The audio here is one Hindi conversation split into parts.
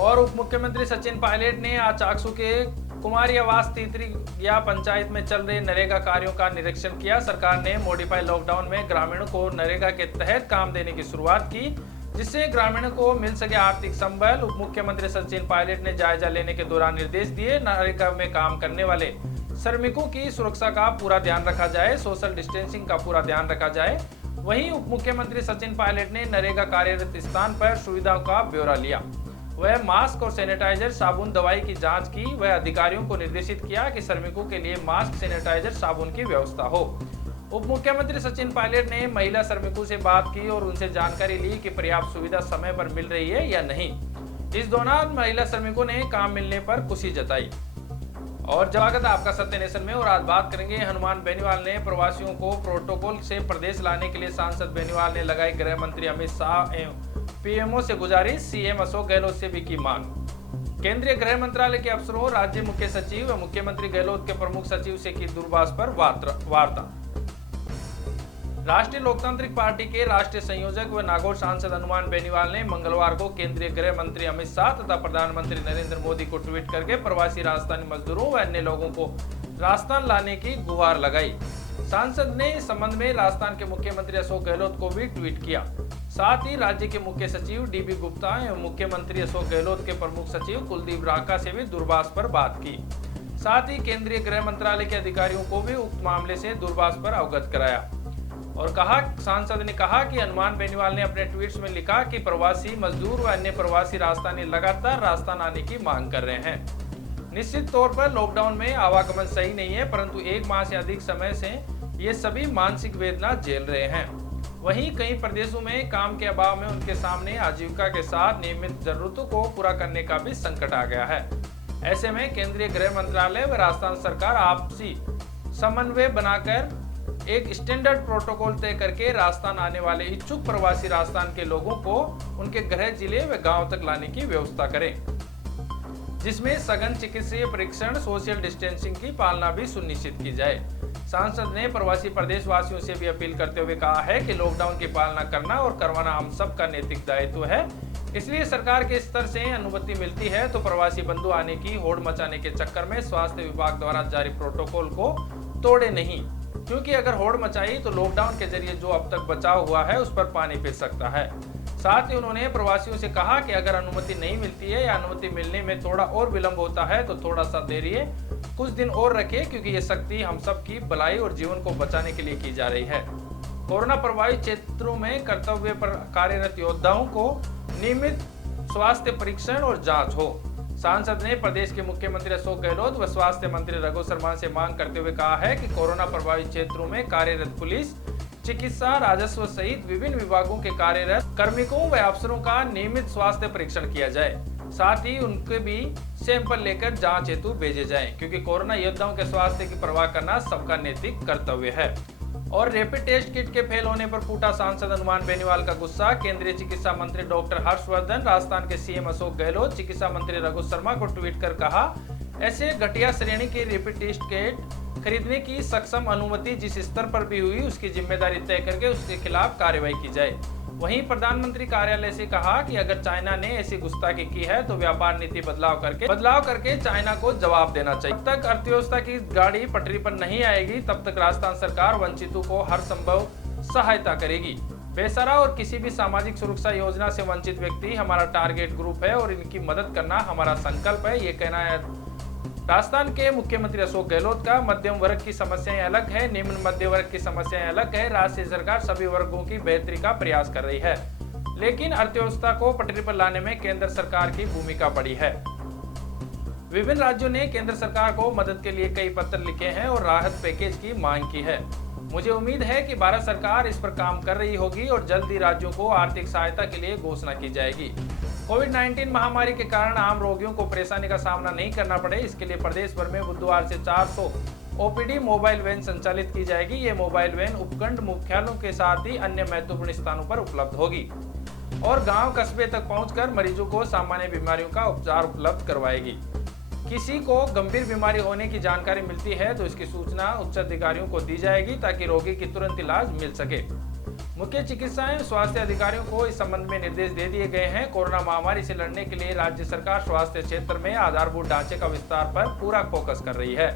और उप मुख्यमंत्री सचिन पायलट ने आज चाकसू के कुमारी आवास तीतरिया पंचायत में चल रहे नरेगा कार्यों का निरीक्षण किया। सरकार ने मॉडिफाइड लॉकडाउन में ग्रामीणों को नरेगा के तहत काम देने की शुरुआत की, जिससे ग्रामीणों को मिल सके आर्थिक संबल। उप मुख्यमंत्री सचिन पायलट ने जायजा लेने के दौरान निर्देश दिए, नरेगा में काम करने वाले श्रमिकों की सुरक्षा का पूरा ध्यान रखा जाए, सोशल डिस्टेंसिंग का पूरा ध्यान रखा जाए। वहीं उप मुख्यमंत्री सचिन पायलट ने नरेगा कार्यरत स्थान पर सुविधाओं का ब्यौरा लिया। वह मास्क और सैनिटाइजर, साबुन, दवाई की जांच की। वह अधिकारियों को निर्देशित किया कि श्रमिकों के लिए मास्क, सैनिटाइजर, साबुन की व्यवस्था हो। उप मुख्यमंत्री सचिन पायलट ने महिला श्रमिकों से बात की और उनसे जानकारी ली कि पर्याप्त सुविधा समय पर मिल रही है या नहीं। इस दौरान महिला श्रमिकों ने काम मिलने पर खुशी जताई। और स्वागत है आपका सत्य नेशन में। और आज बात करेंगे, हनुमान बेनीवाल ने प्रवासियों को प्रोटोकॉल से प्रदेश लाने के लिए सांसद बेनीवाल ने लगाई गृह मंत्री अमित शाह एवं पीएमओ से गुजारिश। सीएम अशोक गहलोत से भी की मांग। केंद्रीय गृह मंत्रालय के अफसरों, राज्य मुख्य सचिव व मुख्यमंत्री गहलोत के प्रमुख सचिव से की दूरभाष पर वार्ता। राष्ट्रीय लोकतांत्रिक पार्टी के राष्ट्रीय संयोजक व नागौर सांसद हनुमान बेनीवाल ने मंगलवार को केंद्रीय गृह मंत्री अमित शाह तथा प्रधानमंत्री नरेंद्र मोदी को ट्वीट करके प्रवासी राजस्थानी मजदूरों व अन्य लोगों को राजस्थान लाने की गुहार लगाई। सांसद ने इस संबंध में राजस्थान के मुख्यमंत्री अशोक गहलोत को भी ट्वीट किया। साथ ही राज्य के मुख्य सचिव डीबी गुप्ता एवं मुख्यमंत्री अशोक गहलोत के प्रमुख सचिव कुलदीप रांका से भी दूरभाष पर बात की। साथ ही केंद्रीय गृह मंत्रालय के अधिकारियों को भी उक्त मामले से दूरभाष पर अवगत कराया। और सांसद ने कहा कि हनुमान बेनीवाल ने अपने ट्वीट्स में लिखा कि प्रवासी मजदूर व अन्य प्रवासी राजस्थानी लगातार राजस्थान आने की मांग कर रहे हैं। निश्चित तौर पर लॉकडाउन में आवागमन सही नहीं है, परंतु 1 माह से अधिक समय से ये सभी मानसिक वेदना झेल रहे हैं। वहीं कई प्रदेशों में काम के अभाव में उनके सामने आजीविका के साथ नियमित जरूरतों को पूरा करने का भी संकट आ गया है। ऐसे में केंद्रीय गृह मंत्रालय व राजस्थान सरकार आपसी समन्वय बनाकर एक स्टैंडर्ड प्रोटोकॉल तय करके राजस्थान आने वाले इच्छुक प्रवासी राजस्थान के लोगों को उनके गृह जिले व गांव तक लाने की व्यवस्था करें, जिसमें सघन चिकित्सीय परीक्षण, सोशल डिस्टेंसिंग की पालना भी सुनिश्चित की जाए। सांसद ने प्रवासी प्रदेशवासियों से भी अपील करते हुए कहा है कि लॉकडाउन की पालना करना और करवाना हम सब का नैतिक दायित्व है। इसलिए सरकार के स्तर से अनुमति मिलती है तो प्रवासी बंधु आने की होड़ मचाने के चक्कर में स्वास्थ्य विभाग द्वारा जारी प्रोटोकॉल को तोड़े नहीं, क्योंकि अगर होड़ मचाई तो लॉकडाउन के जरिए जो अब तक बचाव हुआ है उस पर पानी फिर सकता है। साथ ही उन्होंने प्रवासियों से कहा कि अगर अनुमति नहीं मिलती है या अनुमति मिलने में थोड़ा और विलंब होता है तो थोड़ा सा धैर्य कुछ दिन और रखें, क्योंकि ये शक्ति हम सब की भलाई और जीवन को बचाने के लिए की जा रही है। कोरोना प्रभावित क्षेत्रों में कर्तव्य पर कार्यरत योद्धाओं को नियमित स्वास्थ्य परीक्षण और जांच हो। सांसद ने प्रदेश के मुख्यमंत्री अशोक गहलोत व स्वास्थ्य मंत्री रघु शर्मा से मांग करते हुए कहा है कि कोरोना प्रभावित क्षेत्रों में कार्यरत पुलिस, चिकित्सा, राजस्व सहित विभिन्न विभागों के कार्यरत कार्मिकों व अफसरों का नियमित स्वास्थ्य परीक्षण किया जाए। साथ ही उनके भी सैंपल लेकर जांच हेतु भेजे जाएं, क्योंकि कोरोना योद्धाओं के स्वास्थ्य की परवाह करना सबका नैतिक कर्तव्य है। और रैपिड टेस्ट किट के फेल होने पर फूटा सांसद हनुमान बेनीवाल का गुस्सा। केंद्रीय चिकित्सा मंत्री डॉक्टर हर्षवर्धन, राजस्थान के सीएम अशोक गहलोत, चिकित्सा मंत्री रघु शर्मा को ट्वीट कर कहा, ऐसे घटिया श्रेणी के रैपिड टेस्ट किट खरीदने की सक्षम अनुमति जिस स्तर पर भी हुई उसकी जिम्मेदारी तय करके उसके खिलाफ कार्रवाई की जाए। वहीं प्रधानमंत्री कार्यालय से कहा कि अगर चाइना ने ऐसी गुस्ताखी की है तो व्यापार नीति बदलाव करके चाइना को जवाब देना चाहिए। जब तक अर्थव्यवस्था की गाड़ी पटरी पर नहीं आएगी तब तक राजस्थान सरकार वंचितों को हर संभव सहायता करेगी। बेसहारा और किसी भी सामाजिक सुरक्षा योजना से वंचित व्यक्ति हमारा टारगेट ग्रुप है और इनकी मदद करना हमारा संकल्प है, ये कहना है राजस्थान के मुख्यमंत्री अशोक गहलोत का। मध्यम वर्ग की समस्याएं अलग है, निम्न मध्य वर्ग की समस्याएं अलग है। राज्य सरकार सभी वर्गों की बेहतरी का प्रयास कर रही है, लेकिन अर्थव्यवस्था को पटरी पर लाने में केंद्र सरकार की भूमिका बड़ी है। विभिन्न राज्यों ने केंद्र सरकार को मदद के लिए कई पत्र लिखे हैं और राहत पैकेज की मांग की है। मुझे उम्मीद है कि भारत सरकार इस पर काम कर रही होगी और जल्द ही राज्यों को आर्थिक सहायता के लिए घोषणा की जाएगी। कोविड-19 महामारी के कारण आम रोगियों को परेशानी का सामना नहीं करना पड़े, इसके लिए प्रदेश भर में बुधवार से 400 ओपीडी मोबाइल वैन संचालित की जाएगी। ये मोबाइल वैन उपखंड मुख्यालयों के साथ ही अन्य महत्वपूर्ण स्थानों पर उपलब्ध होगी और गांव कस्बे तक पहुंचकर मरीजों को सामान्य बीमारियों का उपचार उपलब्ध करवाएगी। किसी को गंभीर बीमारी होने की जानकारी मिलती है तो इसकी सूचना उच्च अधिकारियों को दी जाएगी ताकि रोगी की तुरंत इलाज मिल सके। मुख्य चिकित्सा एवं स्वास्थ्य अधिकारियों को इस संबंध में निर्देश दे दिए गए हैं। कोरोना महामारी से लड़ने के लिए राज्य सरकार स्वास्थ्य क्षेत्र में आधारभूत ढांचे का विस्तार पर पूरा फोकस कर रही है।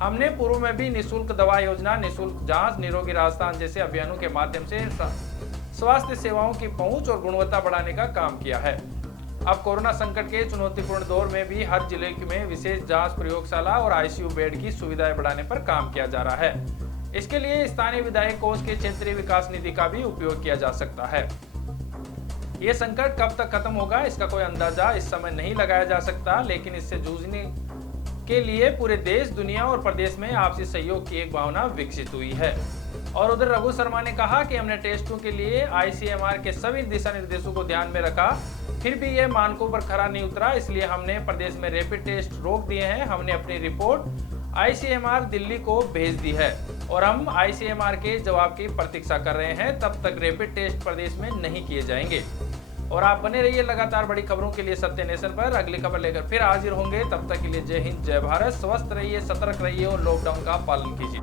हमने पूर्व में भी निःशुल्क दवा योजना, निःशुल्क जांच, निरोगी राजस्थान जैसे अभियानों के माध्यम से स्वास्थ्य सेवाओं की पहुंच और गुणवत्ता बढ़ाने का काम किया है। अब कोरोना संकट के चुनौतीपूर्ण दौर में भी हर जिले में विशेष जांच प्रयोगशाला और आईसीयू बेड की सुविधाएं बढ़ाने पर काम किया जा रहा है। इसके लिए स्थानीय विधायक कोष के क्षेत्रीय विकास निधि का भी उपयोग किया जा सकता है। ये संकट कब तक खत्म होगा इसका कोई अंदाजा इस समय नहीं लगाया जा सकता, लेकिन इससे जूझने के लिए पूरे देश, दुनिया और प्रदेश में आपसी सहयोग की एक भावना विकसित हुई है। और उधर रघु शर्मा ने कहा कि हमने टेस्टों के लिए आईसीएमआर के सभी दिशा निर्देशों को ध्यान में रखा, फिर भी यह मानकों पर खरा नहीं उतरा, इसलिए हमने प्रदेश में रैपिड टेस्ट रोक दिए हैं। हमने अपनी रिपोर्ट आईसीएमआर दिल्ली को भेज दी है और हम आईसीएमआर के जवाब की प्रतीक्षा कर रहे हैं। तब तक रैपिड टेस्ट प्रदेश में नहीं किए जाएंगे। और आप बने रहिए लगातार बड़ी खबरों के लिए सत्य नेशन पर। अगली खबर लेकर फिर हाजिर होंगे। तब तक के लिए जय हिंद, जय भारत। स्वस्थ रहिए, सतर्क रहिए और लॉकडाउन का पालन कीजिए।